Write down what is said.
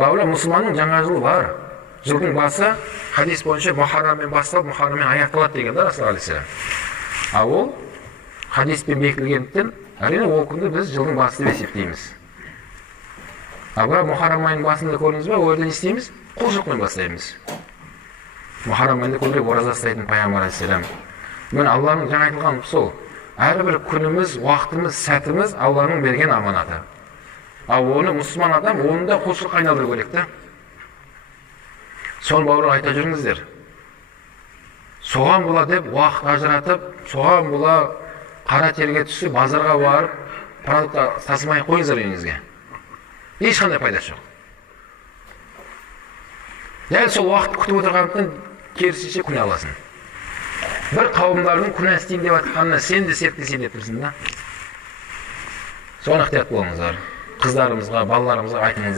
Бауырлар, мұсылманның жаңа жылы бар. Жылдың басы хадис бойынша Мухарраммен басталып, Мухарраммен аяқталады деген да Расул алейхиссалам. Ал ол хадиспен бекілгендіктен, әрине ол күнді біз жылдың басы деп есептейміз. Ал Мухаррам айының басында көрдіңіз бе, ол жерде не істейміз? Құлшылықпен бастаймыз. Мухаррам айында көбірек ораза ұстайтын пайғамбар алейхиссалам. Мен Алланың жаңа айтылған сол. Әрбір күніміз, уақытымыз, сәтіміз Алланың берген аманаты. Ал оны мұсылман адам оны да құлшылыққа айналдыру керек та. Соны бауырлар айта жүріңіздер. Соған бола деп уақыт ажыратып, соған бола қара терге түсіп, базарға барып, продукт тасымай қойыңыздар үйіңізге. Ешқандай пайдасы жоқ. Дәл сол уақыт күтіп отырғандықтан керісінше күнә аласың. Бір қауымдардың күнә істейін деп айтқанына сен де серттесейін деп тұрсың да. Соны ықтият болыңыздар. Қыздарымызға, балаларымызға айтыңыздар.